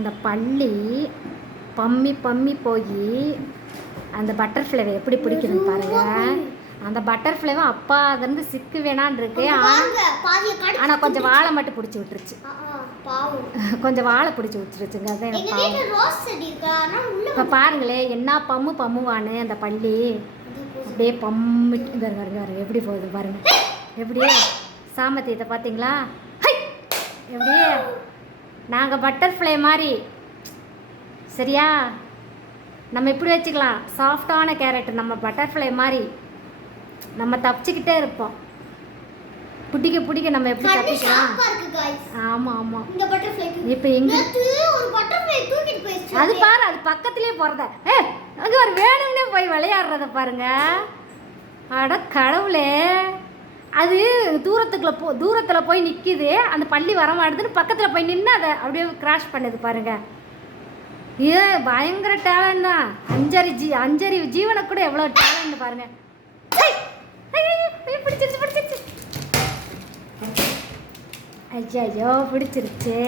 அந்த பள்ளி பம்மி பம்மி போய் அந்த பட்டர்ஃப்ளைவை எப்படி பிடிக்கணும் பாருங்க. அந்த பட்டர்ஃப்ளைவை அப்பா அதுலேருந்து சிக்கு வேணான் இருக்கு ஆனால் கொஞ்சம் வாழை மட்டும் பிடிச்சி விட்டுருச்சு. கொஞ்சம் வாழை பிடிச்சி விட்டுருச்சுங்க அதான் இப்போ பாருங்களேன் என்ன பம்மு பம்முவான்னு அந்த பள்ளி. அப்படியே பம்மி பாருங்க பாருங்க எப்படி போகுது பாருங்க. எப்படி சாமத்தியத்தை பார்த்தீங்களா? நாங்கள் பட்டர்ஃப்ளை மாதிரி. சரியா? நம்ம இப்படி வச்சுக்கலாம்? சாஃப்டான கேரட் நம்ம பட்டர்ஃப்ளை மாதிரி. நம்ம தப்பிச்சுக்கிட்டே இருப்போம். பிடிக்க பிடிக்க நம்ம எப்படி தப்பிக்கலாம். ஆமாம் ஆமாம். இப்போ எங்க. அது பாரு அது பக்கத்துலயே போறத. ஏ அங்க ஒரு வேணும்னே போய் விளையாடுறத பாருங்க. அட கடவுளே. அது தூரத்துக்குள்ள போ தூரத்தில் போய் நிற்கிது அந்த பள்ளி வரமாட்டேதுன்னு பக்கத்தில் போய் நின்று அதை அப்படியே கிராஷ் பண்ணுது பாருங்க. ஏ பயங்கர டேலண்ட் தான். அஞ்சரி ஜீ அஞ்சரி ஜீவனை கூட எவ்வளோ டேலண்ட் பாருங்க. பிடிச்சிருச்சு பிடிச்சிருச்சு. ஐயோ பிடிச்சிருச்சு.